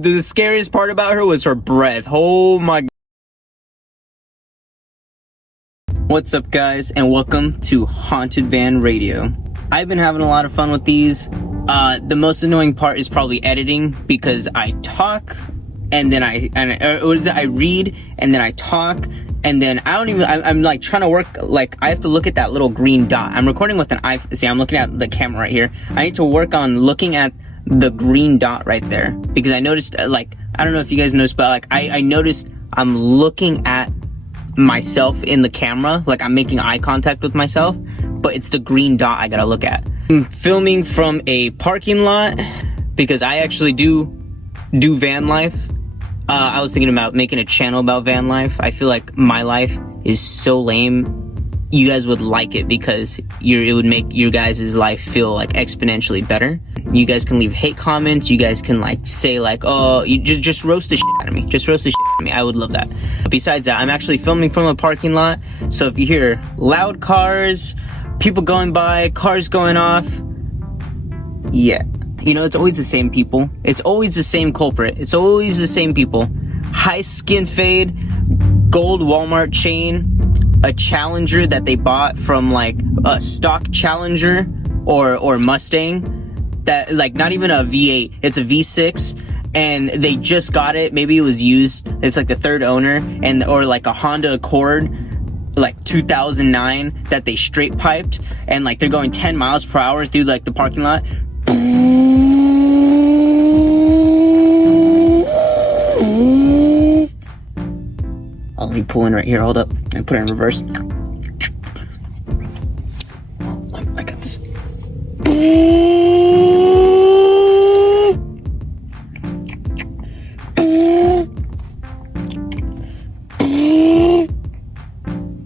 The scariest part about her was her breath. Oh my. What's up, guys, and welcome to Haunted Van Radio. I've been having a lot of fun with these. The most annoying part is probably editing, because I talk and then I read and then I talk and then I'm like trying to work, like I have to look at that little green dot. I'm recording with an iPhone. See, I'm looking at the camera right here. I need to work on looking at the green dot right there, because I noticed, like, I don't know if you guys noticed, but like I noticed I'm looking at myself in the camera, like I'm making eye contact with myself, but it's the green dot I gotta look at. I'm filming from a parking lot because I actually do van life. I was thinking about making a channel about van life. I feel like my life is so lame. You guys would like it because it would make your guys' life feel like exponentially better. You guys can leave hate comments. You guys can like say like, oh, you just roast the shit out of me. Just roast the shit out of me. I would love that. But besides that, I'm actually filming from a parking lot. So if you hear loud cars, people going by, cars going off, yeah. You know, it's always the same people. It's always the same culprit. It's always the same people. High skin fade, gold Walmart chain, a Challenger that they bought from like a stock Challenger or Mustang, that like not even a V8, it's a V6, and they just got it. Maybe it was used. It's like the third owner, and or like a Honda Accord, like 2009, that they straight piped, and like they're going 10 miles per hour through like the parking lot. Oh, let me pull in right here. Hold up. I put it in reverse. I got this.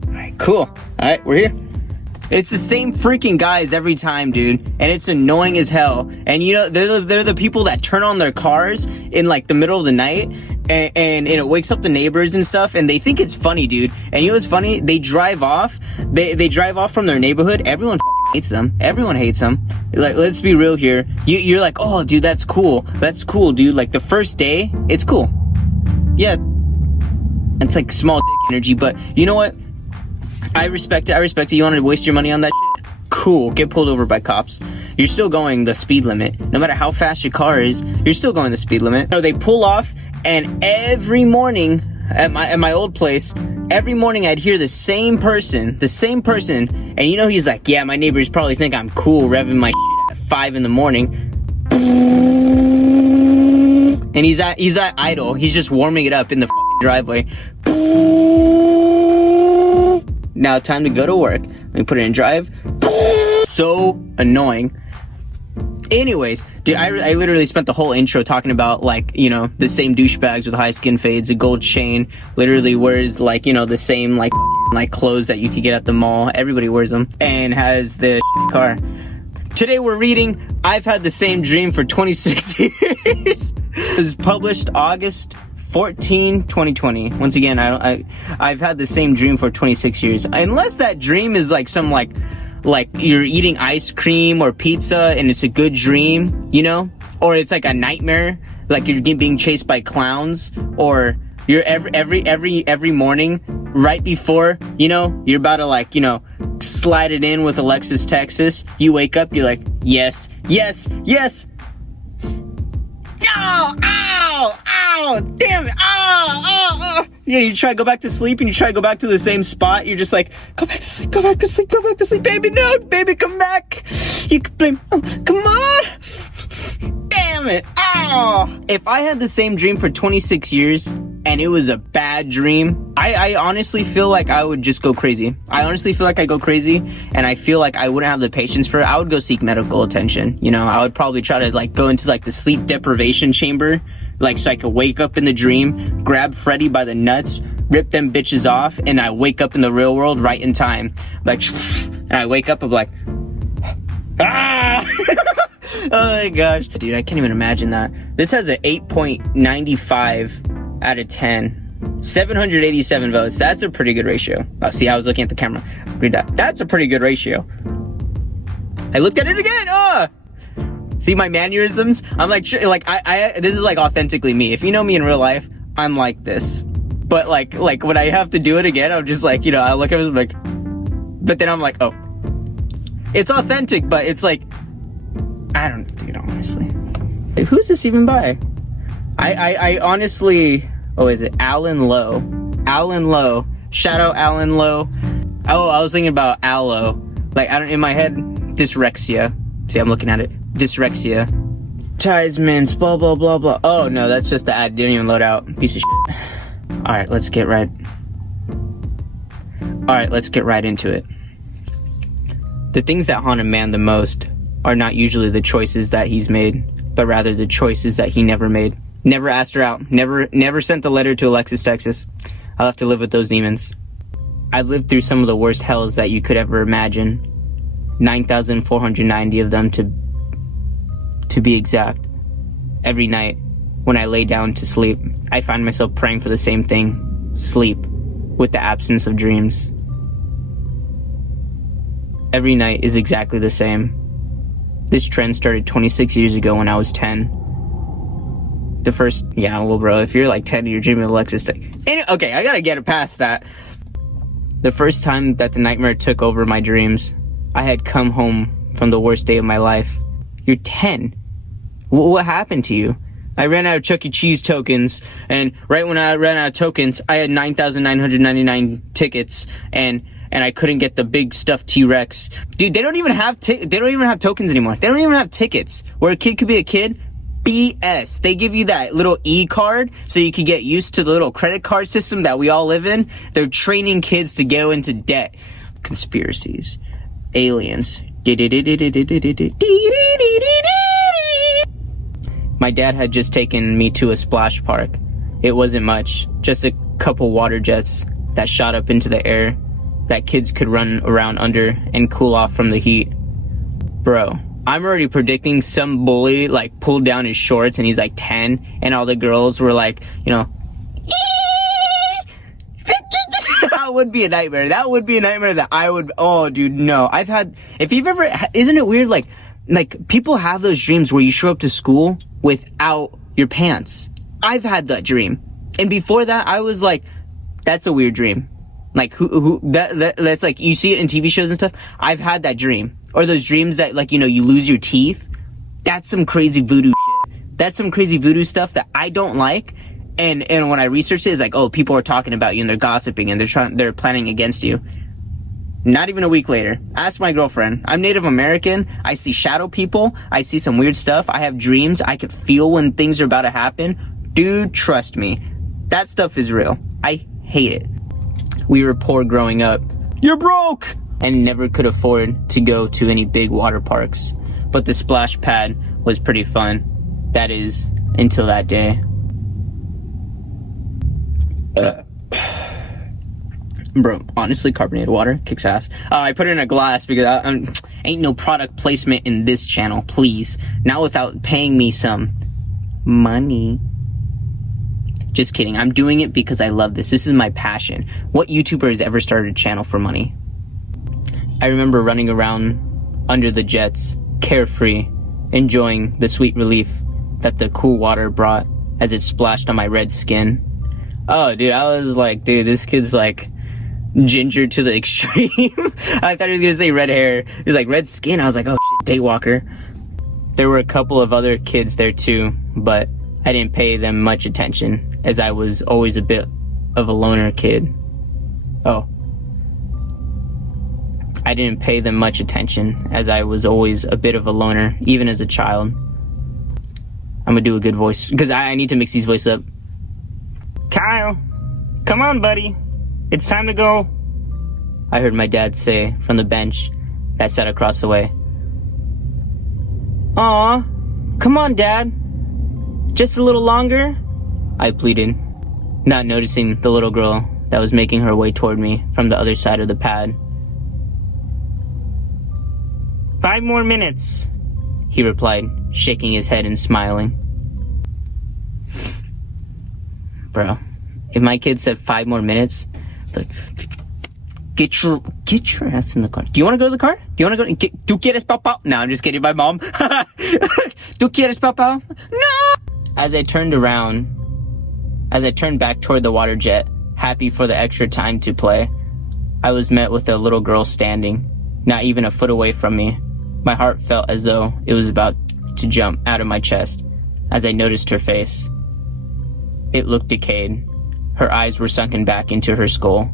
Alright, cool. Alright, we're here. It's the same freaking guys every time, dude, and it's annoying as hell. And you know, they're the people that turn on their cars in like the middle of the night, and it wakes up the neighbors and stuff, and they think it's funny, dude. And you know what's funny? They drive off. They drive off from their neighborhood. Everyone hates them. Everyone hates them. Like, let's be real here. You're like, oh, dude, that's cool. That's cool, dude. Like the first day, it's cool. Yeah, it's like small dick energy, but you know what? I respect it. I respect it. You want to waste your money on that shit? Cool. Get pulled over by cops. You're still going the speed limit. No matter how fast your car is, you're still going the speed limit. No, they pull off, and every morning at my old place, every morning I'd hear the same person, and you know, he's like, yeah, my neighbors probably think I'm cool revving my shit at 5 in the morning. And he's at idle. He's just warming it up in the driveway. Now time to go to work. Let me put it in drive. So annoying. Anyways, dude, I literally spent the whole intro talking about, like, you know, the same douchebags with high skin fades, a gold chain, literally wears, like, you know, the same like clothes that you could get at the mall. Everybody wears them, and has the car. Today we're reading I've Had the Same Dream for 26 years. This is published August 14, 2020. Once again, I've had the same dream for 26 years. Unless that dream is like some like you're eating ice cream or pizza and it's a good dream, you know? Or it's like a nightmare, like you're being chased by clowns, or you're every morning right before, you know, you're about to, like, you know, slide it in with Alexis, Texas. You wake up, you're like, yes, yes, yes. Ow, ow, ow, damn it, ow. Yeah, you try to go back to sleep, and you try to go back to the same spot. You're just like, go back to sleep, go back to sleep, go back to sleep. Baby, no, baby, come back. You can blame, oh, come on. Damn it, ow. If I had the same dream for 26 years, and it was a bad dream, I honestly feel like I would just go crazy. I honestly feel like I go crazy, and I feel like I wouldn't have the patience for it. I would go seek medical attention. You know, I would probably try to like go into like the sleep deprivation chamber, like so I could wake up in the dream, grab Freddy by the nuts, rip them bitches off, and I wake up in the real world right in time. Like, and I wake up, I'm like, ah! Oh my gosh. Dude, I can't even imagine that. This has an 8.95 out of 10. 787 votes. That's a pretty good ratio. Oh, see, I was looking at the camera. Read that. That's a pretty good ratio. I looked at it again. See my mannerisms? I'm like, like I this is like authentically me. If you know me in real life, I'm like this. But like when I have to do it again, I'm just like, I look at it like, but then I'm like, oh, it's authentic, but it's like, I don't, honestly. Who's this even by? I honestly, is it Alan Lowe? Alan Lowe. Shout out Alan Lowe. Oh, I was thinking about aloe. Like, in my head, dyslexia. See, I'm looking at it. Dyslexia. Advertisements, blah, blah, blah, blah. Oh, no, that's just the ad. Didn't even load out. Piece of shit. Alright, let's get right into it. The things that haunt a man the most are not usually the choices that he's made, but rather the choices that he never made. Never asked her out. Never sent the letter to Alexis, Texas. I'll have to live with those demons. I've lived through some of the worst hells that you could ever imagine. 9,490 of them to be exact. Every night, when I lay down to sleep, I find myself praying for the same thing. Sleep, with the absence of dreams. Every night is exactly the same. This trend started 26 years ago when I was 10. Well, bro, if you're like 10 and you're dreaming of Alexis, okay, I gotta get it past that. The first time that the nightmare took over my dreams, I had come home from the worst day of my life. You're 10. What happened to you? I ran out of Chuck E. Cheese tokens, and right when I ran out of tokens, I had 9,999 tickets, and I couldn't get the big stuffed T-Rex. Dude, they don't even have tokens anymore. They don't even have tickets. Where a kid could be a kid, BS. They give you that little e-card so you can get used to the little credit card system that we all live in. They're training kids to go into debt. Conspiracies. Aliens. My dad had just taken me to a splash park. It wasn't much, just a couple water jets that shot up into the air that kids could run around under and cool off from the heat. Bro, I'm already predicting some bully like pulled down his shorts and he's like 10 and all the girls were like, that would be a nightmare. That would be a nightmare that I would, oh dude, no. Isn't it weird like people have those dreams where you show up to school without your pants. I've had that dream. And before that, I was like, that's a weird dream. Like, that's like, you see it in TV shows and stuff. I've had that dream. Or those dreams that, like, you lose your teeth. That's some crazy voodoo shit. That's some crazy voodoo stuff that I don't like. And when I researched it, it's like, oh, people are talking about you and they're gossiping and they're planning against you. Not even a week later, ask my girlfriend. I'm Native American. I see shadow people. I see some weird stuff. I have dreams. I could feel when things are about to happen. Dude, trust me. That stuff is real. I hate it. We were poor growing up. You're broke! And never could afford to go to any big water parks. But the splash pad was pretty fun. That is, until that day. Bro, honestly, carbonated water kicks ass. I put it in a glass because ain't no product placement in this channel, please. Not without paying me some money. Just kidding. I'm doing it because I love this. This is my passion. What YouTuber has ever started a channel for money? I remember running around under the jets, carefree, enjoying the sweet relief that the cool water brought as it splashed on my red skin. Oh, dude, I was like, dude, this kid's like ginger to the extreme. I thought he was gonna say red hair. He was like red skin. I was like, oh shit, Daywalker. There were a couple of other kids there too, but I didn't pay them much attention as I was always a bit of a loner kid. Oh. I didn't pay them much attention as I was always a bit of a loner, even as a child. I'm gonna do a good voice because I need to mix these voices up. Kyle, come on, buddy. It's time to go. I heard my dad say from the bench that sat across the way. Aw, come on, Dad. Just a little longer? I pleaded, not noticing the little girl that was making her way toward me from the other side of the pad. 5 more minutes, he replied, shaking his head and smiling. Bro, if my kid said 5 more minutes, Get your ass in the car. Do you want to go to the car? Do you want to go? ¿Tú quieres papá? No, I'm just kidding. My mom. ¿Tú quieres papá? No! As I turned back toward the water jet, happy for the extra time to play, I was met with a little girl standing, not even a foot away from me. My heart felt as though it was about to jump out of my chest as I noticed her face. It looked decayed. Her eyes were sunken back into her skull.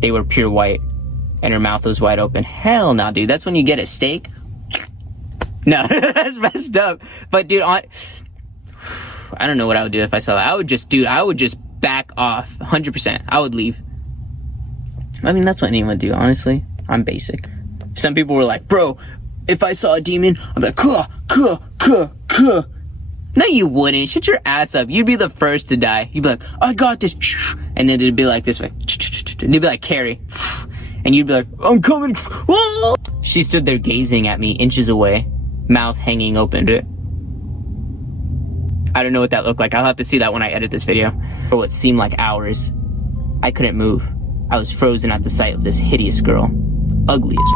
They were pure white, and her mouth was wide open. Hell no, dude. That's when you get a steak. No, that's messed up. But dude, I don't know what I would do if I saw that. I would just back off 100%. I would leave. I mean, that's what anyone would do, honestly. I'm basic. Some people were like, bro, if I saw a demon, I'd be like, kuh. No, you wouldn't. Shut your ass up. You'd be the first to die. You'd be like, I got this. And then it'd be like this way. And you'd be like, Carrie. And you'd be like, I'm coming. She stood there gazing at me inches away, mouth hanging open. I don't know what that looked like. I'll have to see that when I edit this video. For what seemed like hours, I couldn't move. I was frozen at the sight of this hideous girl. Ugly as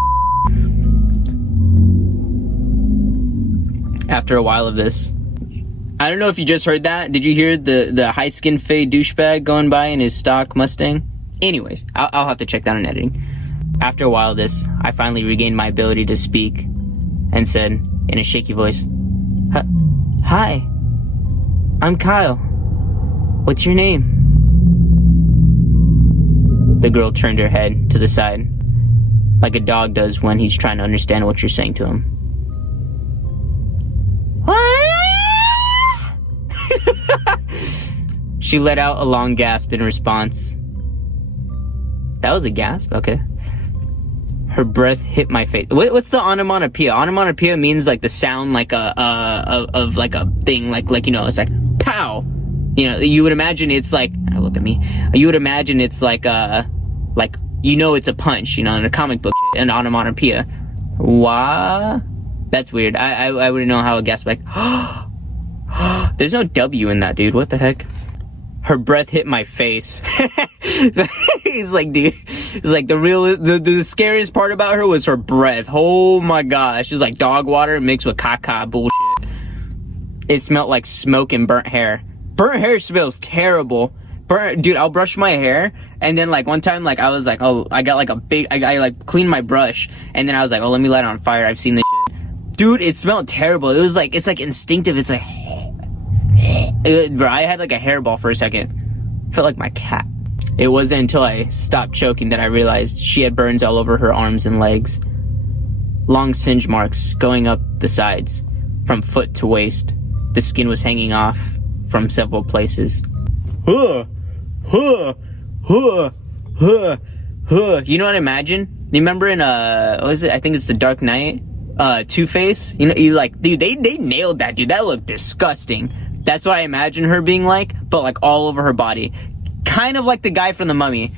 After a while of this, I don't know if you just heard that. Did you hear the high skin fade douchebag going by in his stock Mustang? Anyways, I'll have to check that in editing. After a while of this, I finally regained my ability to speak and said in a shaky voice, Hi, I'm Kyle. What's your name? The girl turned her head to the side, like a dog does when he's trying to understand what you're saying to him. What? She let out a long gasp in response. That was a gasp? Okay. Her breath hit my face. What's the onomatopoeia? Onomatopoeia means like the sound like of like a thing, like you know, it's like pow. You know, you would imagine it's like, look at me. You would imagine it's like you know, it's a punch, you know, in a comic book, an onomatopoeia. Wah? That's weird. I wouldn't know how a gasp like. There's no W in that, dude. What the heck? Her breath hit my face. He's like, dude. It's like the scariest part about her was her breath. Oh my gosh. It was like dog water mixed with caca bullshit. It smelled like smoke and burnt hair. Burnt hair smells terrible. Dude, I'll brush my hair, and then like one time, like I was like, oh, I got like a big, I like cleaned my brush, and then I was like, oh, let me light it on fire. I've seen this shit. Dude, it smelled terrible. It was like, it's like instinctive. It's like, bro, I had like a hairball for a second. Felt like my cat. It wasn't until I stopped choking that I realized she had burns all over her arms and legs. Long singe marks going up the sides, from foot to waist. The skin was hanging off from several places. You know what I imagine? You remember in what is it? I think it's The Dark Knight. Two-Face. You know, you like, dude, they nailed that, dude. That looked disgusting. That's what I imagine her being like, but like all over her body. Kind of like the guy from The Mummy.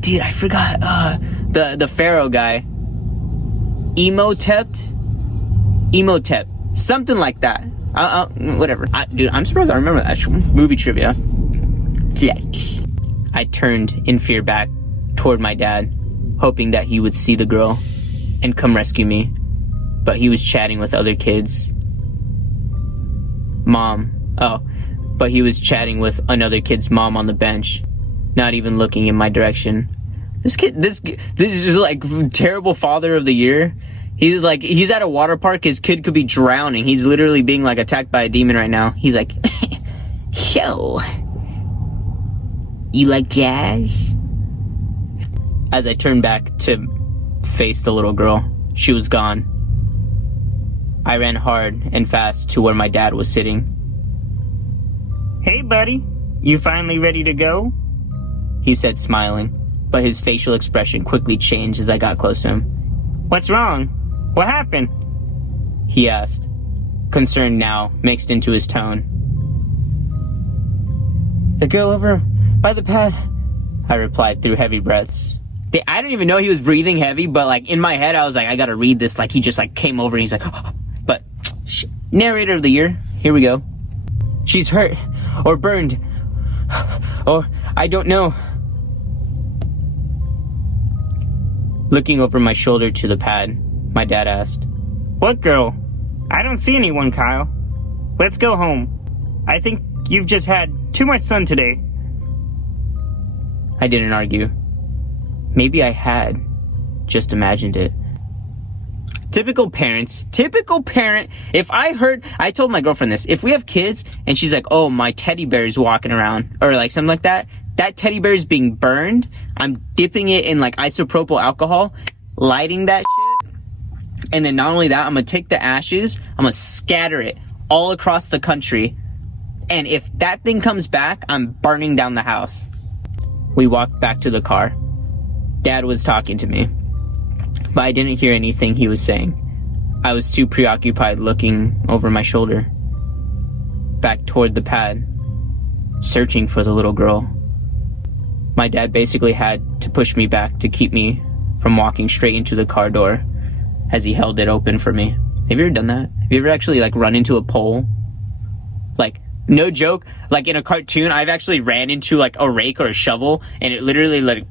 Dude, I forgot. The Pharaoh guy. Emotep. Something like that. Whatever. Dude, I'm surprised I remember that movie trivia. Fletch. I turned in fear back toward my dad, hoping that he would see the girl and come rescue me. But he was chatting with other kids. But he was chatting with another kid's mom on the bench, not even looking in my direction. This is like terrible father of the year. He's at a water park. His kid could be drowning. He's literally being like attacked by a demon right now. He's like, yo, you like jazz? As I turned back to face the little girl, she was gone. I ran hard and fast to where my dad was sitting. Hey, buddy, you finally ready to go? He said, smiling, but his facial expression quickly changed as I got close to him. What's wrong? What happened? He asked, concern now mixed into his tone. The girl over by the path, I replied through heavy breaths. I don't even know he was breathing heavy, but like in my head, I was like, I gotta read this. Like he just like came over and he's like, oh. But narrator of the year, here we go. She's hurt or burned or I don't know. Looking over my shoulder to the pad, my dad asked, "What girl? I don't see anyone, Kyle. Let's go home. I think you've just had too much sun today." I didn't argue. Maybe I had just imagined it. Typical parent. If I told my girlfriend this, if we have kids and she's like, "Oh, my teddy bear is walking around," or like something like that teddy bear is being burned, I'm dipping it in like isopropyl alcohol, lighting that shit, and then not only that, I'm gonna take the ashes, I'm gonna scatter it all across the country, and if that thing comes back, I'm burning down the house. We walked back to the car. Dad was talking to me, but I didn't hear anything he was saying. I was too preoccupied looking over my shoulder, back toward the pad, searching for the little girl. My dad basically had to push me back to keep me from walking straight into the car door as he held it open for me. Have you ever done that? Have you ever actually like run into a pole? Like, no joke, like in a cartoon, I've actually ran into like a rake or a shovel and it literally like,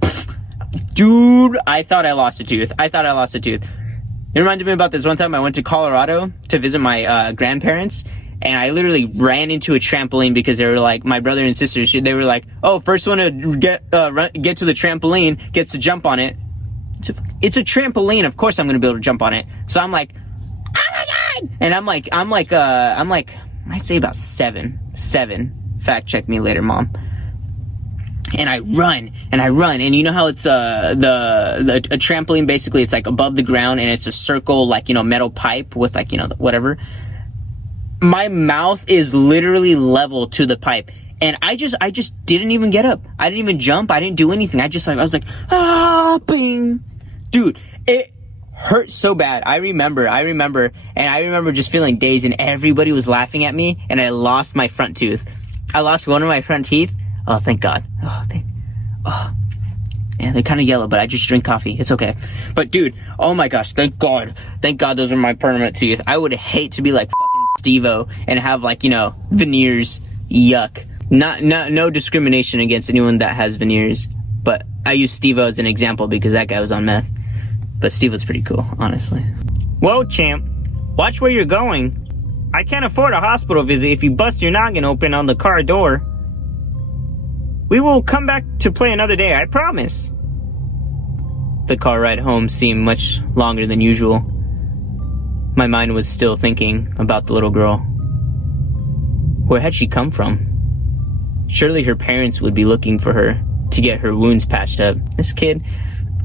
dude, I thought I lost a tooth. It reminded me about this one time I went to Colorado to visit my grandparents, and I literally ran into a trampoline because they were like, my brother and sisters, they were like, "Oh, first one to get to the trampoline gets to jump on it." It's a trampoline, of course I'm gonna be able to jump on it. So I'm like, "Oh my god!" And I'm like, I'd say about seven. Fact check me later, Mom. And I run, and you know how it's a trampoline, basically it's like above the ground and it's a circle, like, you know, metal pipe with like, you know, whatever. My mouth is literally level to the pipe, and I just didn't even get up. I didn't even jump. I didn't do anything. I was like, bing. Dude, it hurt so bad. I remember just feeling dazed, and everybody was laughing at me, and I lost my front tooth. I lost one of my front teeth. Oh, thank God. Yeah, they're kind of yellow, but I just drink coffee. It's okay. But dude, oh my gosh, thank God those are my permanent teeth. I would hate to be like fucking Steve-O and have like, you know, veneers. Yuck. No discrimination against anyone that has veneers, but I use Steve-O as an example because that guy was on meth. But Steve-O's pretty cool, honestly. Whoa, champ. Watch where you're going. I can't afford a hospital visit if you bust your noggin open on the car door. We will come back to play another day, I promise. The car ride home seemed much longer than usual. My mind was still thinking about the little girl. Where had she come from? Surely her parents would be looking for her to get her wounds patched up. This kid,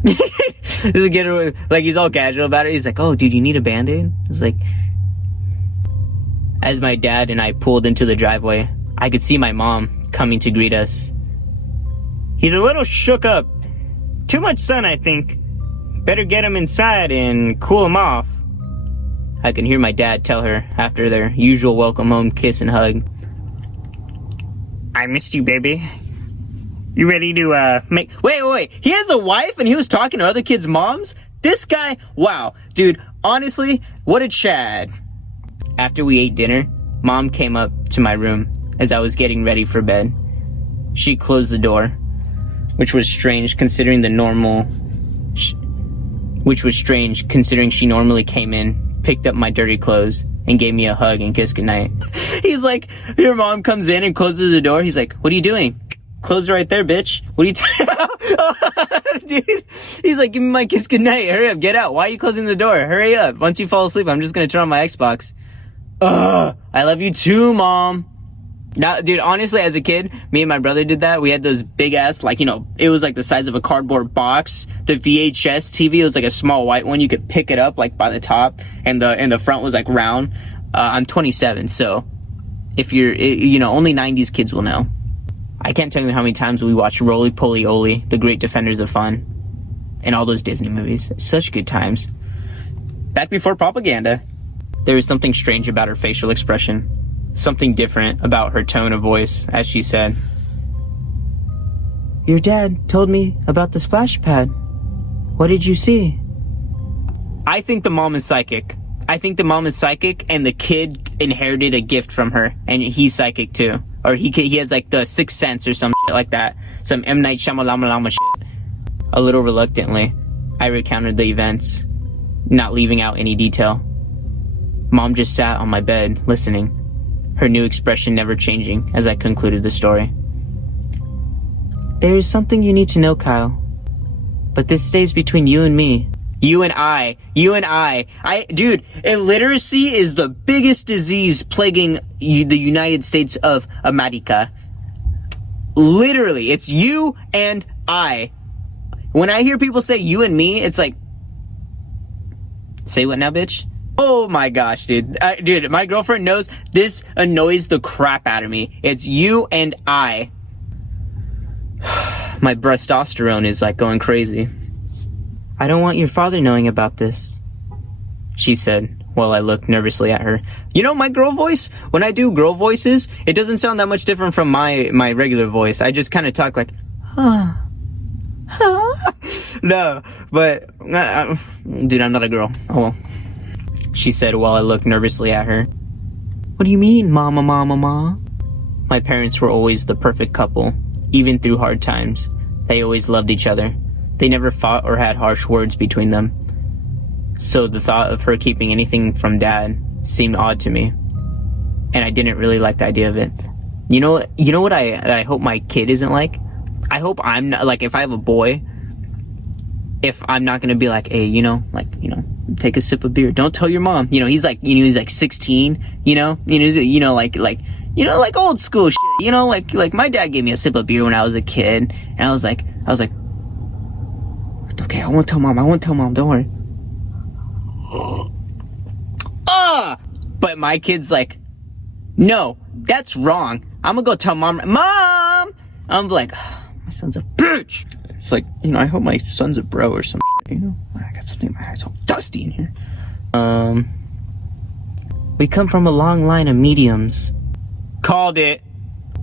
like, he's all casual about it. He's like, "Oh, dude, you need a Band-Aid?" I was like, as my dad and I pulled into the driveway, I could see my mom coming to greet us. "He's a little shook up. Too much sun, I think. Better get him inside and cool him off." I can hear my dad tell her after their usual welcome home kiss and hug. "I missed you, baby. You ready to, make..." Wait. He has a wife and he was talking to other kids' moms? This guy, wow. Dude, honestly, what a Chad. After we ate dinner, Mom came up to my room as I was getting ready for bed. She closed the door, which was strange considering she normally came in, picked up my dirty clothes, and gave me a hug and kissed goodnight. He's like, your mom comes in and closes the door. He's like, "What are you doing? Clothes are right there, bitch. What are you Dude, he's like, "Give me my kiss goodnight. Hurry up, get out. Why are you closing the door? Hurry up. Once you fall asleep, I'm just gonna turn on my Xbox." I love you too, Mom. Now, dude, honestly, as a kid, me and my brother did that. We had those big ass, like, you know, it was like the size of a cardboard box. The VHS TV was like a small white one. You could pick it up like by the top, and the front was like round. I'm 27, so if you're, you know, only 90s kids will know. I can't tell you how many times we watched Roly Poly Oly, The Great Defenders of Fun, and all those Disney movies. Such good times. Back before propaganda. There was something strange about her facial expression. Something different about her tone of voice as she said, "Your dad told me about the splash pad. What did you see?" I think the mom is psychic. And the kid inherited a gift from her, and he's psychic too. Or he has like the sixth sense or some shit like that. Some M. Night Shyamalama shit. A little reluctantly, I recounted the events, not leaving out any detail. Mom just sat on my bed, listening, her new expression never changing as I concluded the story. There is something you need to know, Kyle. But this stays between you and me. You and I. Dude, illiteracy is the biggest disease plaguing the United States of America. Literally, it's you and I. When I hear people say you and me, it's like, say what now, bitch? Oh my gosh, dude. Dude, my girlfriend knows this annoys the crap out of me. It's you and I. My testosterone is like going crazy. I don't want your father knowing about this, she said while I looked nervously at her. You know, my girl voice, when I do girl voices, it doesn't sound that much different from my regular voice. I just kind of talk like, no, but, dude, I'm not a girl. Oh well. She said while I looked nervously at her. What do you mean, mama? My parents were always the perfect couple, even through hard times. They always loved each other. They never fought or had harsh words between them. So the thought of her keeping anything from Dad seemed odd to me. And I didn't really like the idea of it. You know what I hope my kid isn't like? I hope I'm not, like, if I have a boy, if I'm not gonna be like, hey, take a sip of beer. Don't tell your mom. He's like 16, like old school shit. Like my dad gave me a sip of beer when I was a kid. And I was like, okay, I won't tell mom. Don't worry. But my kid's like, no, that's wrong. I'm gonna go tell mom. I'm like, my son's a bitch. It's like, I hope my son's a bro or some shit, I got something in my hair. It's all dusty in here. We come from a long line of mediums. Called it.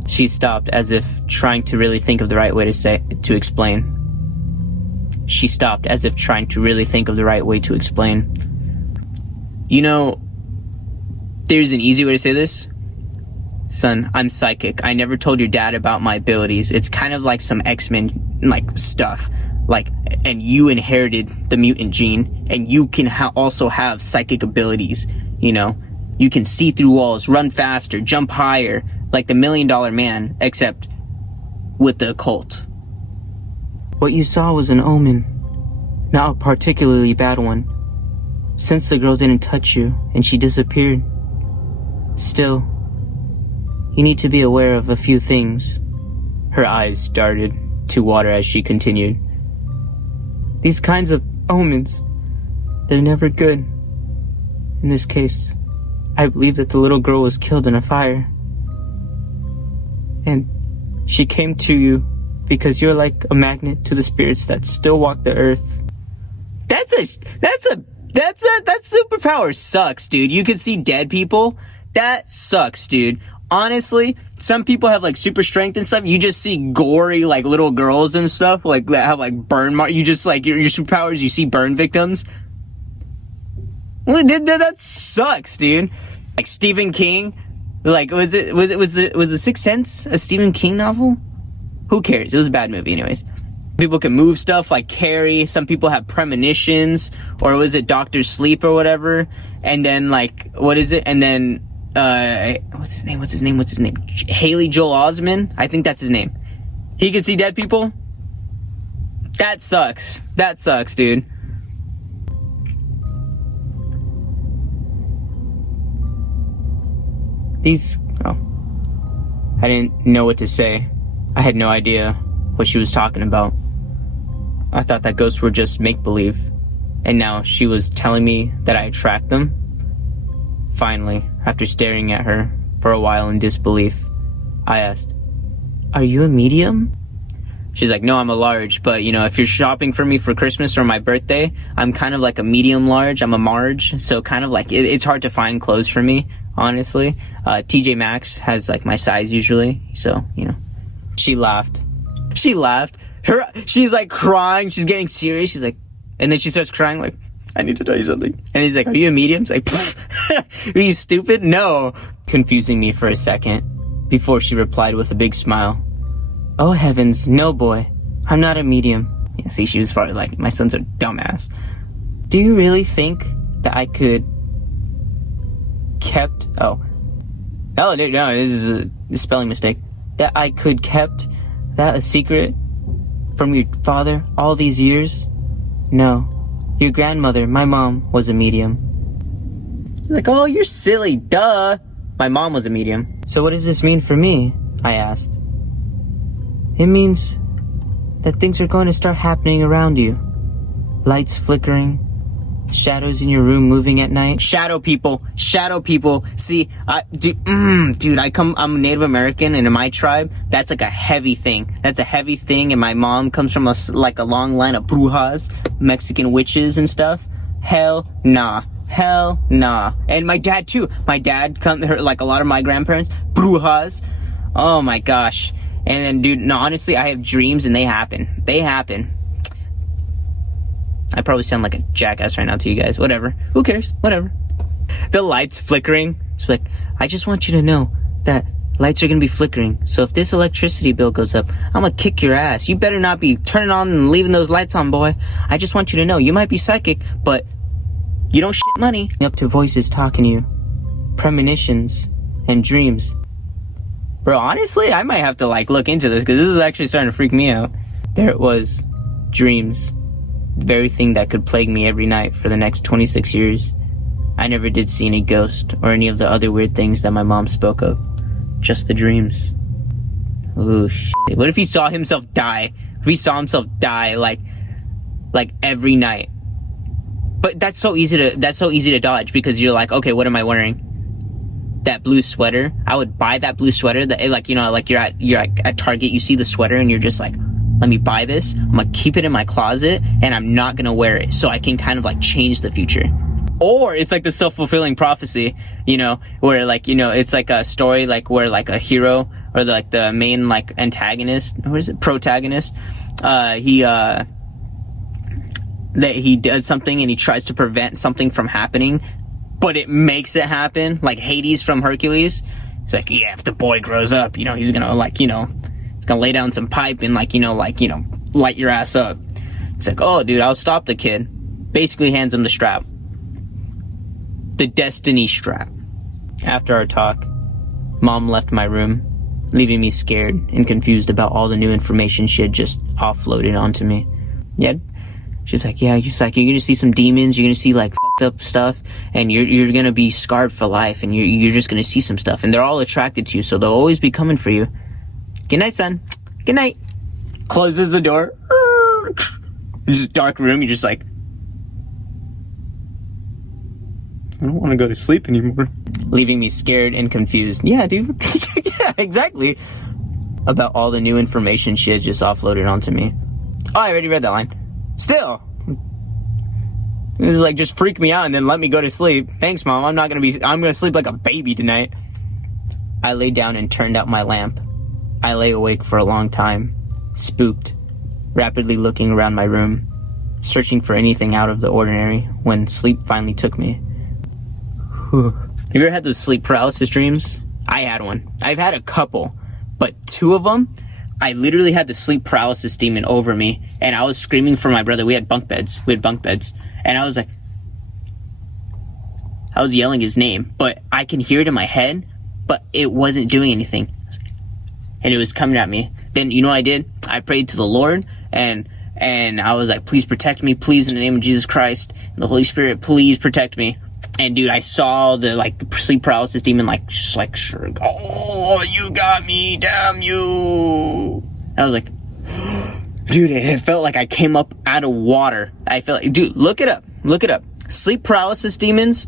She stopped as if trying to really think of the right way to explain. There's an easy way to say this. Son, I'm psychic. I never told your dad about my abilities. It's kind of like some X-Men, stuff. And you inherited the mutant gene, and you can also have psychic abilities, You can see through walls, run faster, jump higher, like the $1 Million Man, except with the occult. What you saw was an omen, not a particularly bad one. Since the girl didn't touch you, and she disappeared. Still, you need to be aware of a few things. Her eyes started to water as she continued. These kinds of omens, they're never good. In this case, I believe that the little girl was killed in a fire. And she came to you because you're like a magnet to the spirits that still walk the earth. That superpower sucks, dude. You can see dead people. That sucks, dude. Honestly, some people have super strength and stuff. You just see gory little girls and stuff that have burn marks. You just your superpowers. You see burn victims. Well, that sucks, dude. Stephen King. Was the Sixth Sense a Stephen King novel? Who cares? It was a bad movie, anyways. People can move stuff like Carrie. Some people have premonitions, or was it Doctor Sleep or whatever? And then what is it? And then what's his name? Haley Joel Osment. I think that's his name. He can see dead people. That sucks, dude. I didn't know what to say. I had no idea what she was talking about. I thought that ghosts were just make-believe. And now she was telling me that I attract them? Finally, after staring at her for a while in disbelief, I asked, "Are you a medium?" She's like, "No, I'm a large, but if you're shopping for me for Christmas or my birthday, I'm kind of like a medium large. I'm a Marge, so kind of it's hard to find clothes for me, honestly. TJ Maxx has my size usually, so, She laughed. She's crying, she's getting serious, she's and then she starts crying I need to tell you something. And he's like, "Are you a medium?" She's "Are you stupid?" No. Confusing me for a second, before she replied with a big smile. "Oh heavens, no boy. I'm not a medium. Yeah, see, she was probably like, my son's a dumbass. Do you really think that I could kept... Oh, dude, no, this is a spelling mistake. That I could kept that a secret from your father all these years? No. Your grandmother, my mom, was a medium. Like, oh, you're silly, duh. My mom was a medium. So what does this mean for me? I asked. It means that things are going to start happening around you. Lights flickering, shadows in your room moving at night. Shadow people. See, dude, I'm Native American, and in my tribe, that's like a heavy thing. That's a heavy thing, and my mom comes from a long line of brujas, Mexican witches and stuff. Hell nah. And my dad too. My dad like a lot of my grandparents, brujas. Oh my gosh. And then, dude, no, honestly, I have dreams and they happen. I probably sound like a jackass right now to you guys. Whatever. Who cares? Whatever. The lights flickering. It's like, I just want you to know that lights are gonna be flickering. So if this electricity bill goes up, I'm gonna kick your ass. You better not be turning on and leaving those lights on, boy. I just want you to know, you might be psychic, but you don't shit money. Up to voices talking to you. Premonitions and dreams. Bro, honestly, I might have to look into this, because this is actually starting to freak me out. There it was. Dreams. The very thing that could plague me every night for the next 26 years. I never did see any ghost or any of the other weird things that my mom spoke of. Just the dreams. Ooh, shit. What if he saw himself die? If he saw himself die, like every night? But that's so easy to dodge, because you're like, okay, what am I wearing? That blue sweater. I would buy that blue sweater that, you're at Target, you see the sweater and you're just like, let me buy this. I'm gonna keep it in my closet and I'm not gonna wear it, so I can kind of change the future. Or it's like the self-fulfilling prophecy, where it's like a story where a hero or the main antagonist, or is it protagonist, that he does something and he tries to prevent something from happening, but it makes it happen, like Hades from Hercules. He's like, yeah, if the boy grows up, he's gonna he's gonna lay down some pipe and light your ass up. He's like, oh, dude, I'll stop the kid. Basically hands him the strap. The destiny strap. After our talk, Mom left my room, leaving me scared and confused about all the new information she had just offloaded onto me. Yeah, she's like, yeah, you're gonna see some demons, you're gonna see fucked up stuff, and you're gonna be scarred for life, and you're just gonna see some stuff, and they're all attracted to you, so they'll always be coming for you. Good night, son. Good night. Closes the door. It's just a dark room. You're just like, I don't want to go to sleep anymore. Leaving me scared and confused. Yeah, dude. Yeah, exactly. About all the new information she had just offloaded onto me. Oh, I already read that line. Still. This is just freak me out and then let me go to sleep. Thanks, Mom. I'm gonna sleep like a baby tonight. I lay down and turned out my lamp. I lay awake for a long time, spooked, rapidly looking around my room, searching for anything out of the ordinary, when sleep finally took me. Have you ever had those sleep paralysis dreams? I had one. I've had a couple, but 2 of them, I literally had the sleep paralysis demon over me, and I was screaming for my brother. We had bunk beds, and I was yelling his name, but I can hear it in my head, but it wasn't doing anything. And it was coming at me. Then, you know what I did? I prayed to the Lord, and I was like, please protect me, please, in the name of Jesus Christ, and the Holy Spirit, please protect me. And dude, I saw the sleep paralysis demon oh, you got me, damn you. And I was like, dude, it felt like I came up out of water. I felt like, dude, look it up. Sleep paralysis demons,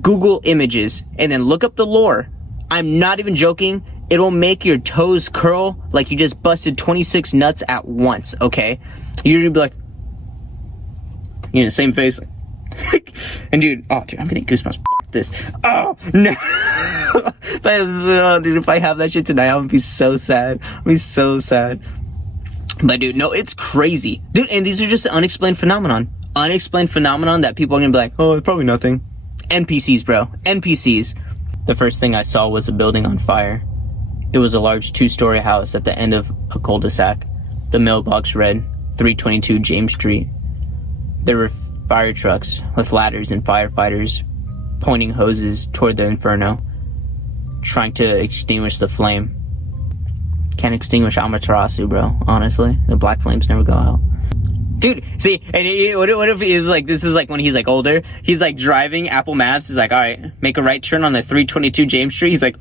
Google images, and then look up the lore. I'm not even joking. It'll make your toes curl like you just busted 26 nuts at once, okay? You're gonna be like, you're in the same face. And dude, I'm getting goosebumps. F this. Oh, no. Dude, if I have that shit tonight, I'm gonna be so sad. But dude, no, it's crazy. Dude, and these are just unexplained phenomenon. That people are gonna be like, oh, it's probably nothing. NPCs, bro. NPCs. The first thing I saw was a building on fire. It was a large 2-story house at the end of a cul-de-sac. The mailbox read, 322 James Street. There were fire trucks with ladders and firefighters pointing hoses toward the inferno, trying to extinguish the flame. Can't extinguish Amaterasu, bro. Honestly, the black flames never go out. Dude, see, and what if he's like, this is like when he's like older, he's like driving Apple Maps, he's like, alright, make a right turn on the 322 James Street, he's like,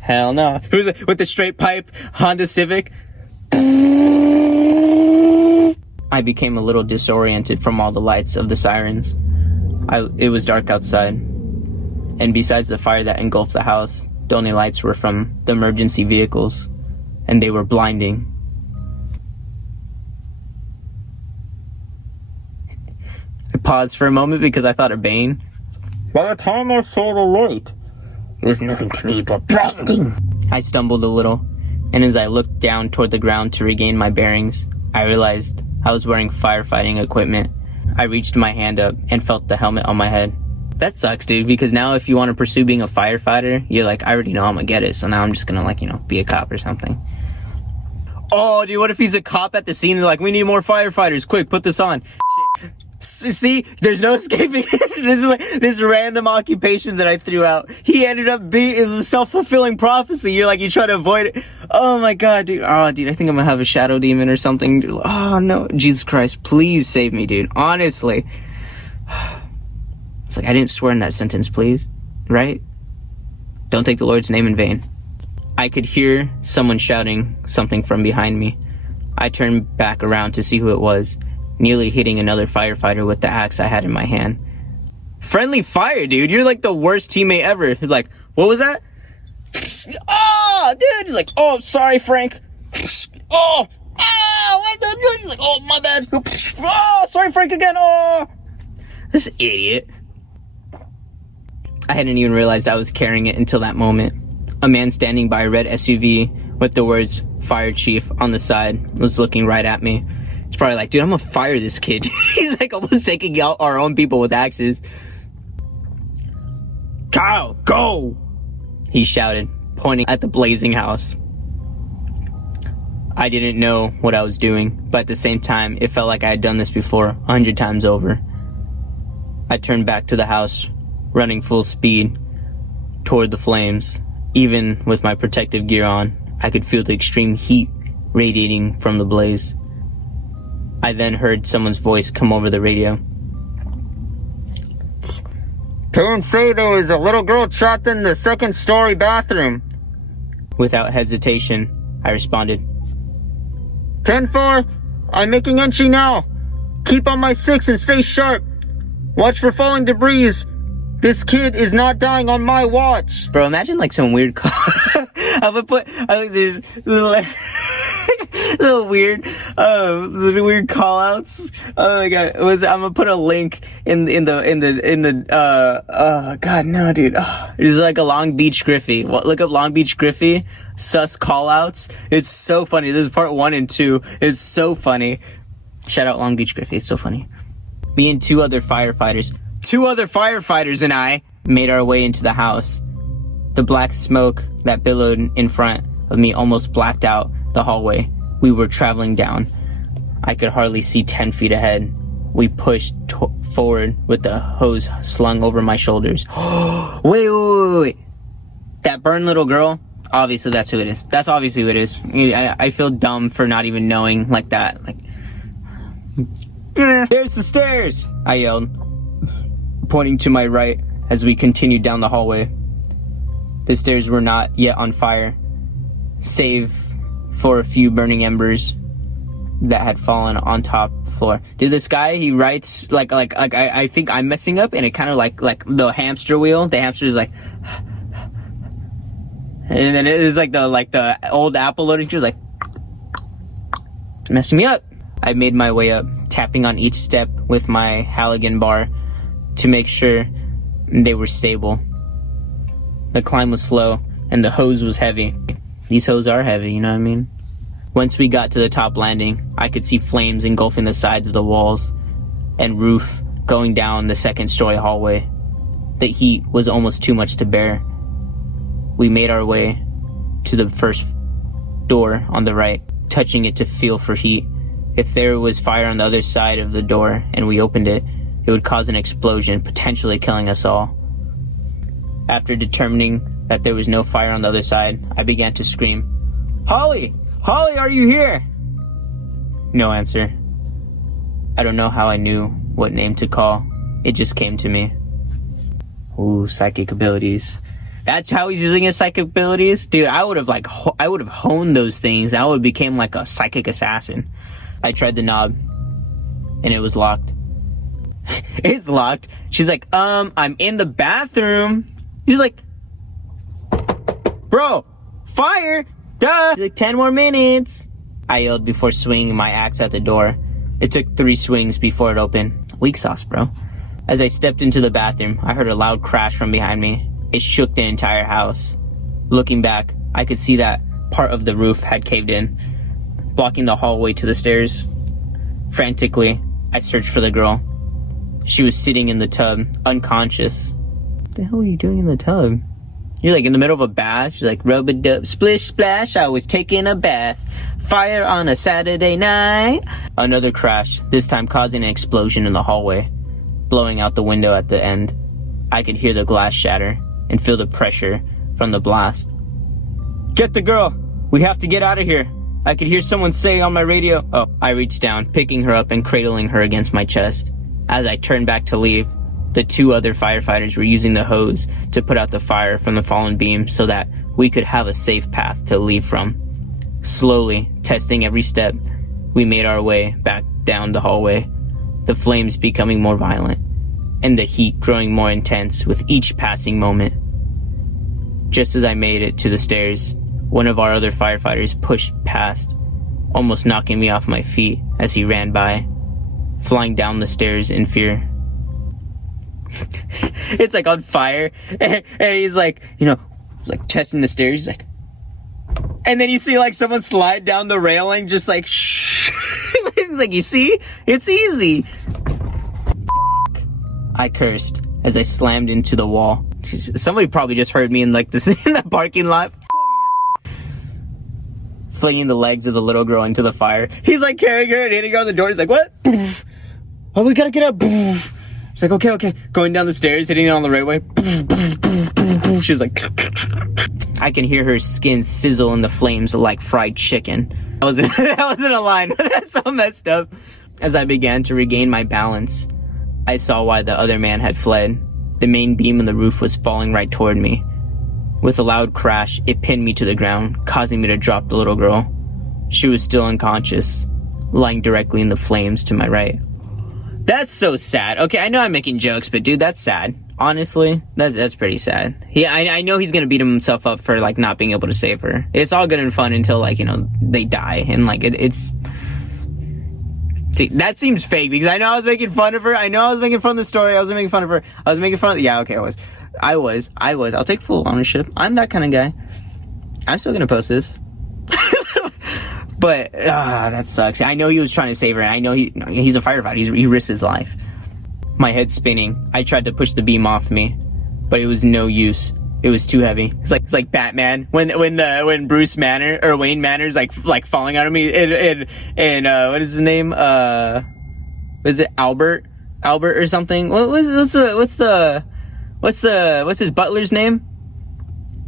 hell no. With the straight pipe Honda Civic. I became a little disoriented from all the lights of the sirens. It was dark outside, and besides the fire that engulfed the house, the only lights were from the emergency vehicles, and they were blinding. I paused for a moment because I thought of Bane. By the time I saw the light, there's nothing to me but blinding. I stumbled a little, and as I looked down toward the ground to regain my bearings, I realized I was wearing firefighting equipment. I reached my hand up and felt the helmet on my head. That sucks, dude, because now if you want to pursue being a firefighter, you're like, I already know I'm gonna get it, so now I'm just gonna, like, you know, be a cop or something. Oh, dude, what if he's a cop at the scene and they're like, we need more firefighters, quick, put this on. See, there's no escaping. This is like this random occupation that I threw out. He ended up being a self-fulfilling prophecy. You're like, you try to avoid it. Oh my god, dude. Oh, dude, I think I'm gonna have a shadow demon or something. Oh no, Jesus Christ, please save me, dude. Honestly, it's like I didn't swear in that sentence, please. Right? Don't take the Lord's name in vain. I could hear someone shouting something from behind me. I turned back around to see who it was, nearly hitting another firefighter with the axe I had in my hand. Friendly fire, dude. You're like the worst teammate ever. You're like, what was that? Oh, dude. He's like, oh, sorry, Frank. Oh, what the? He's like, oh, my bad. Oh, sorry, Frank again. Oh, this idiot. I hadn't even realized I was carrying it until that moment. A man standing by a red SUV with the words "Fire Chief" on the side was looking right at me. He's probably like, dude, I'm gonna fire this kid. He's like almost taking out our own people with axes. Kyle, go! He shouted, pointing at the blazing house. I didn't know what I was doing, but at the same time, it felt like I had done this before 100 times over. I turned back to the house, running full speed toward the flames. Even with my protective gear on, I could feel the extreme heat radiating from the blaze. I then heard someone's voice come over the radio. Don't say there was a little girl trapped in the second-story bathroom. Without hesitation, I responded. 10-4, I'm making entry now. Keep on my 6 and stay sharp. Watch for falling debris. This kid is not dying on my watch. Bro, imagine like some weird call. I would put little weird call outs. Oh my god. I'm gonna put a link in the god no dude. It's like a Long Beach Griffey. Look up Long Beach Griffey. Sus call outs. It's so funny. This is part 1 and 2. It's so funny. Shout out Long Beach Griffey. It's so funny. Me and two other firefighters and I made our way into the house. The black smoke that billowed in front of me almost blacked out the hallway we were traveling down. I could hardly see 10 feet ahead. We pushed forward with the hose slung over my shoulders. Wait. That burned little girl? Obviously that's who it is. That's obviously who it is. I feel dumb for not even knowing like that. Like, there's the stairs! I yelled, pointing to my right as we continued down the hallway. The stairs were not yet on fire, save for a few burning embers that had fallen on top floor. Dude, this guy, he writes like I think I'm messing up, and it kind of like the hamster wheel. The hamster is like, and then it is like the old Apple loading screen, like messing me up. I made my way up, tapping on each step with my Halligan bar to make sure they were stable. The climb was slow, and the hose was heavy. These hoses are heavy, you know what I mean? Once we got to the top landing, I could see flames engulfing the sides of the walls and roof going down the second-story hallway. The heat was almost too much to bear. We made our way to the first door on the right. touching it to feel for heat. If there was fire on the other side of the door and we opened it, it would cause an explosion, potentially killing us all. After determining that there was no fire on the other side, I began to scream, "Holly! Holly, are you here?" No answer. I don't know how I knew what name to call. It just came to me. Ooh, psychic abilities. That's how he's using his psychic abilities? Dude, I would have honed those things. I would have became like a psychic assassin. I tried the knob, and it was locked. It's locked. She's like, I'm in the bathroom. He's like, bro, fire, duh. She's like, 10 more minutes. I yelled before swinging my axe at the door. It took 3 swings before it opened. Weak sauce, bro. As I stepped into the bathroom, I heard a loud crash from behind me. It shook the entire house. Looking back, I could see that part of the roof had caved in, blocking the hallway to the stairs. Frantically, I searched for the girl. She was sitting in the tub, unconscious. What the hell are you doing in the tub? You're like in the middle of a bath. She's like, rub-a-dub, splish splash, I was taking a bath. Fire on a Saturday night. Another crash, this time causing an explosion in the hallway, blowing out the window at the end. I could hear the glass shatter and feel the pressure from the blast. Get the girl! We have to get out of here! I could hear someone say on my radio. Oh, I reached down, picking her up and cradling her against my chest. As I turned back to leave, the 2 other firefighters were using the hose to put out the fire from the fallen beam so that we could have a safe path to leave from. Slowly, testing every step, we made our way back down the hallway, the flames becoming more violent, and the heat growing more intense with each passing moment. Just as I made it to the stairs, one of our other firefighters pushed past, almost knocking me off my feet as he ran by, flying down the stairs in fear. It's like on fire, and he's like, like testing the stairs, he's like, and then you see like someone slide down the railing, just like, shh. It's like, you see? It's easy. I cursed as I slammed into the wall. Somebody probably just heard me in like this in the parking lot. Flinging the legs of the little girl into the fire. He's like carrying her and hitting her on the door. He's like, what? Oh, we gotta get up. She's like, okay. Going down the stairs, hitting it on the right way. She's like, I can hear her skin sizzle in the flames like fried chicken. That wasn't a line. That's so messed up. As I began to regain my balance, I saw why the other man had fled. The main beam on the roof was falling right toward me. With a loud crash, it pinned me to the ground, causing me to drop the little girl. She was still unconscious, lying directly in the flames to my right. That's so sad. Okay, I know I'm making jokes, but dude, that's sad. Honestly, that's pretty sad. I know he's gonna beat himself up for like not being able to save her. It's all good and fun until like, they die, and like it's... See, that seems fake because I know I was making fun of her. I know I was making fun of the story. I was making fun of her. I was making fun of... Yeah, okay, I was. I'll take full ownership. I'm that kind of guy. I'm still gonna post this. But, that sucks. I know he was trying to save her. I know he's a firefighter. He risked his life. My head spinning. I tried to push the beam off me, but it was no use. It was too heavy. It's like Batman when Bruce Banner or Wayne Manor's like falling out of me and what is his name? Was it Albert or something? What's his butler's name?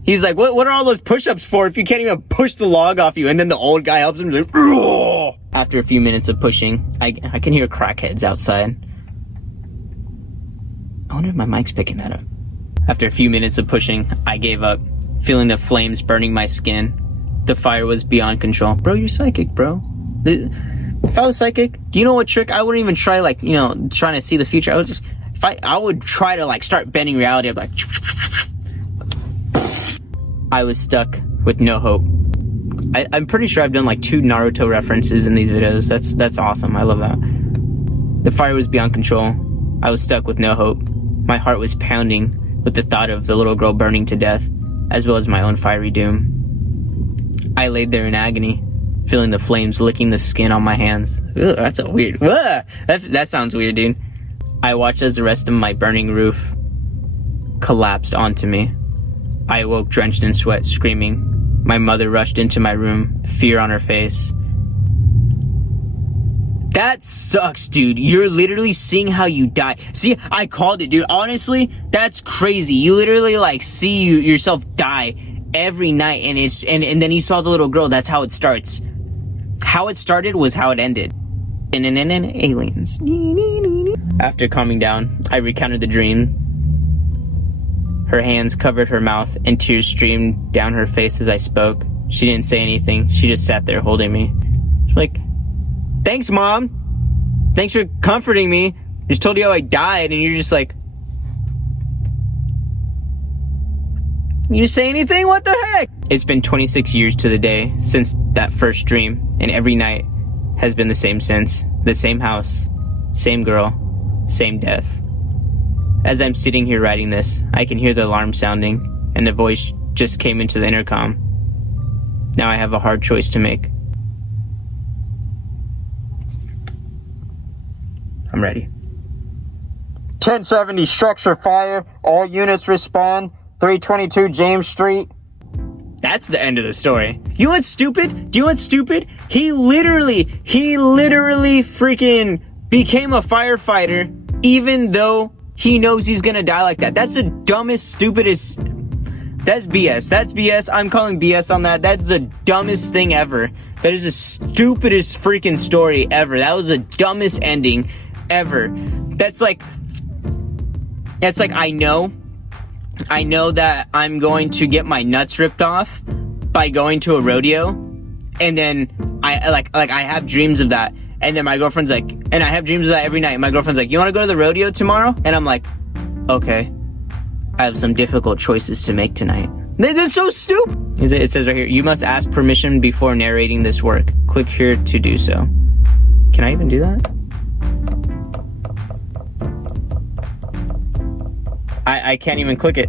He's like, what are all those push-ups for if you can't even push the log off you? And then the old guy helps him. He's like, "Ugh." After a few minutes of pushing, I can hear crackheads outside. I wonder if my mic's picking that up. After a few minutes of pushing, I gave up, feeling the flames burning my skin. The fire was beyond control. Bro, you're psychic, bro. If I was psychic, you know what trick? I wouldn't even try, trying to see the future. I would try to, start bending reality. I'd be like... I was stuck with no hope. I'm pretty sure I've done, 2 Naruto references in these videos. That's awesome. I love that. The fire was beyond control. I was stuck with no hope. My heart was pounding with the thought of the little girl burning to death, as well as my own fiery doom. I laid there in agony, feeling the flames licking the skin on my hands. Ugh, that's a weird... That sounds weird, dude. I watched as the rest of my burning roof collapsed onto me. I awoke drenched in sweat, screaming. My mother rushed into my room, fear on her face, That sucks, dude. You're literally seeing how you die. See, I called it, dude. Honestly, that's crazy. You literally like see yourself die every night, and and then you saw the little girl. That's how it starts. How it started was how it ended. And aliens. After calming down, I recounted the dream. Her hands covered her mouth and tears streamed down her face as I spoke. She didn't say anything. She just sat there holding me. She's like, thanks, Mom. Thanks for comforting me. I just told you how I died, and you're just like, you say anything? What the heck? It's been 26 years to the day since that first dream, and every night has been the same since. The same house, same girl, same death. As I'm sitting here writing this, I can hear the alarm sounding, and the voice just came into the intercom. Now I have a hard choice to make. I'm ready. 1070 structure fire. All units respond. 322 James Street. That's the end of the story. You know what's stupid? Do you know what's stupid? He literally freaking became a firefighter even though he knows he's gonna die like that. That's the dumbest, stupidest... That's BS. That's BS. I'm calling BS on that. That's the dumbest thing ever. That is the stupidest freaking story ever. That was the dumbest ending ever. That's like I know that I'm going to get my nuts ripped off by going to a rodeo, and then I have dreams of that, and then my girlfriend's like, and I have dreams of that every night. My girlfriend's like, you want to go to the rodeo tomorrow? And I'm like, okay. I have some difficult choices to make tonight. That's so stupid. It says right here, you must ask permission before narrating this work. Click here to do so. Can I even do that? I can't even click it.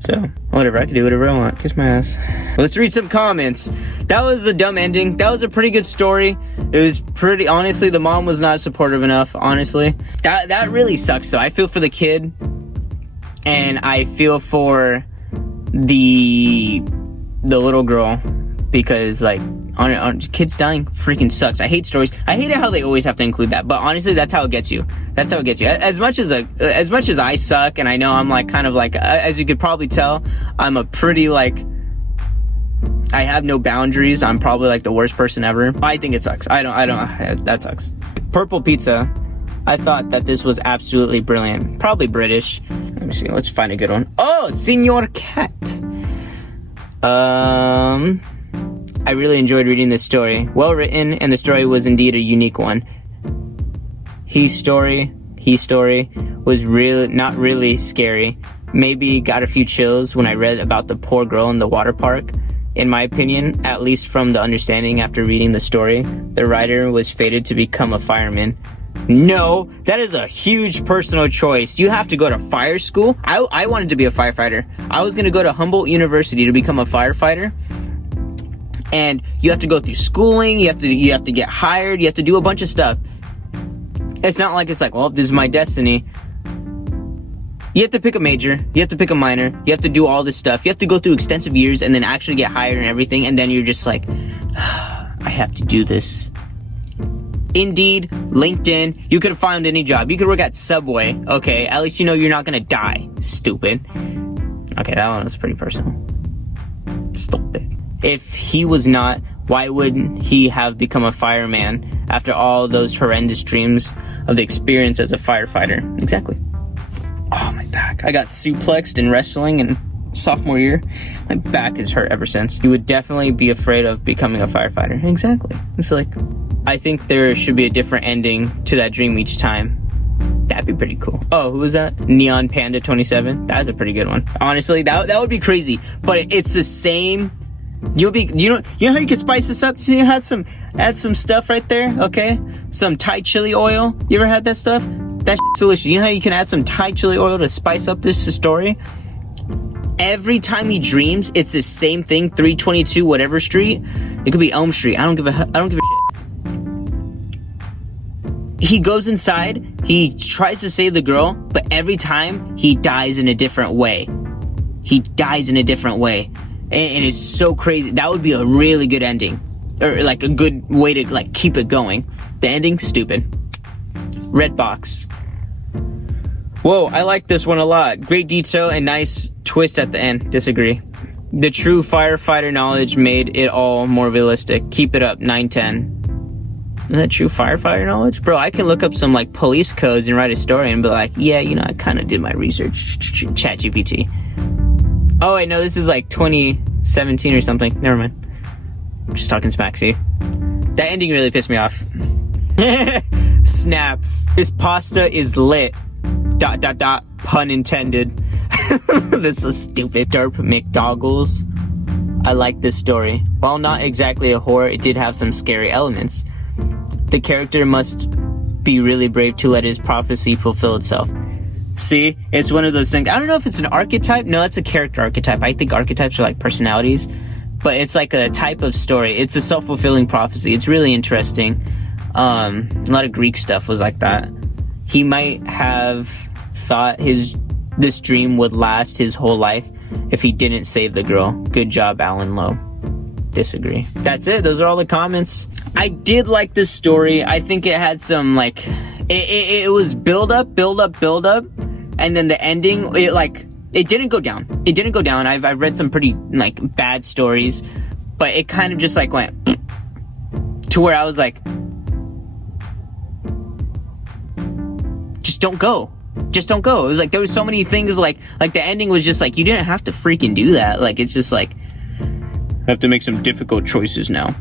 So, whatever. I can do whatever I want. Kiss my ass. Let's read some comments. That was a dumb ending. That was a pretty good story. It was pretty... Honestly, the mom was not supportive enough, honestly. That really sucks, though. I feel for the kid. And I feel for the little girl, because like on kids dying freaking sucks. I hate stories. I hate it how they always have to include that. But honestly, that's how it gets you. That's how it gets you. As much as I suck, and I know I'm like kind of like, as you could probably tell, I'm a pretty like, I have no boundaries. I'm probably like the worst person ever. I think it sucks. That sucks. Purple Pizza. I thought that this was absolutely brilliant. Probably British. Let me see. Let's find a good one. Oh, Senor Cat. I really enjoyed reading this story. Well written, and the story was indeed a unique one. His story was not really scary. Maybe got a few chills when I read about the poor girl in the water park. In my opinion, at least from the understanding after reading the story, the writer was fated to become a fireman. No, that is a huge personal choice. You have to go to fire school. I wanted to be a firefighter. I was going to go to Humboldt University to become a firefighter. And you have to go through schooling. You have to get hired. You have to do a bunch of stuff. It's not like it's like, well, this is my destiny. You have to pick a major. You have to pick a minor. You have to do all this stuff. You have to go through extensive years and then actually get hired and everything. And then you're just like, I have to do this. Indeed, LinkedIn, you could have found any job. You could work at Subway. Okay, at least you know you're not gonna die. Stupid. Okay, that one was pretty personal. Stupid. If he was not, why wouldn't he have become a fireman after all those horrendous dreams of the experience as a firefighter? Exactly. Oh, my back. I got suplexed in wrestling in sophomore year. My back has hurt ever since. You would definitely be afraid of becoming a firefighter. Exactly. It's like, I think there should be a different ending to that dream each time. That'd be pretty cool. Oh, who was that? Neon Panda 27. That's a pretty good one. Honestly, that would be crazy. But it's the same. You know how you can spice this up? So you add some stuff right there, okay? Some Thai chili oil. You ever had that stuff? That's delicious. You know how you can add some Thai chili oil to spice up this story? Every time he dreams, it's the same thing. 322 whatever street. It could be Elm Street. I don't give a shit. He goes inside, he tries to save the girl, but every time he dies in a different way. And it's so crazy. That would be a really good ending. or like a good way to like keep it going. The ending, stupid. Red box. Whoa, I like this one a lot. Great detail and nice twist at the end. Disagree. The true firefighter knowledge made it all more realistic. Keep it up. 9/10. Is that true firefighter knowledge? Bro, I can look up some like police codes and write a story and be like, yeah, you know, I kind of did my research. ChatGPT. Oh wait, no, this is like 2017 or something. Never mind. I'm just talking smack, see? That ending really pissed me off. Snaps. This pasta is lit. ... Pun intended. That's so stupid. Derp McDoggles. I like this story. While not exactly a horror, it did have some scary elements. The character must be really brave to let his prophecy fulfill itself. See, it's one of those things. I don't know if it's an archetype. No, it's a character archetype. I think archetypes are like personalities, but it's like a type of story. It's a self-fulfilling prophecy. It's really interesting. A lot of Greek stuff was like that. He might have thought this dream would last his whole life if he didn't save the girl. Good job, Alan Lowe. Disagree. That's it. Those are all the comments. I did like this story. I think it had some like it was build up, and then the ending, it didn't go down. It didn't go down. I've read some pretty like bad stories, but it kind of just like went to where I was like, just don't go. Just don't go. It was like there was so many things like the ending was just like you didn't have to freaking do that. Like it's just like I have to make some difficult choices now.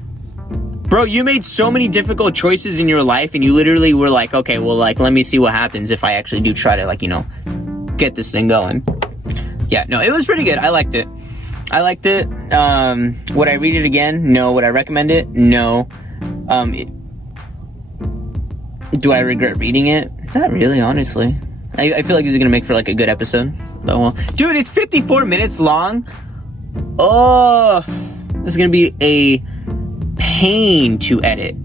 Bro, you made so many difficult choices in your life and you literally were like, okay, well, like, let me see what happens if I actually do try to, like, you know, get this thing going. Yeah, no, it was pretty good. I liked it. Would I read it again? No. Would I recommend it? No. Do I regret reading it? Not really, honestly. I feel like this is gonna make for, like, a good episode. But, well, dude, it's 54 minutes long. Oh, this is gonna be a pain to edit.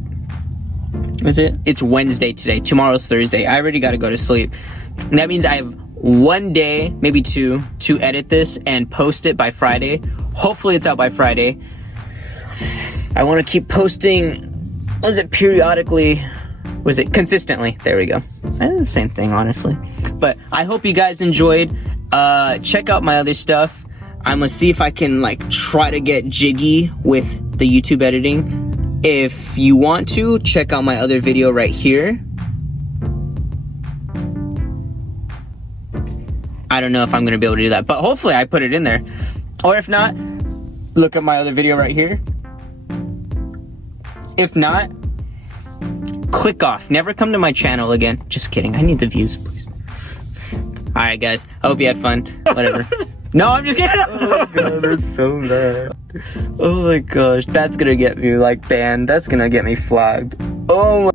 Is it? It's Wednesday today. Tomorrow's Thursday. I already gotta go to sleep. And that means I have one day, maybe two, to edit this and post it by Friday. Hopefully it's out by Friday. I want to keep posting, periodically? Was it consistently? There we go. It's the same thing, honestly. But I hope you guys enjoyed. Check out my other stuff. I'm gonna see if I can like try to get jiggy with the YouTube editing. If you want to, check out my other video right here. I don't know if I'm gonna be able to do that, but hopefully I put it in there. Or if not, look at my other video right here. If not, click off. Never come to my channel again. Just kidding. I need the views, please. Alright guys, I hope you had fun. Whatever. No, I'm just kidding. Oh my god, that's so bad. Oh my gosh, that's gonna get me like banned. That's gonna get me flagged. Oh my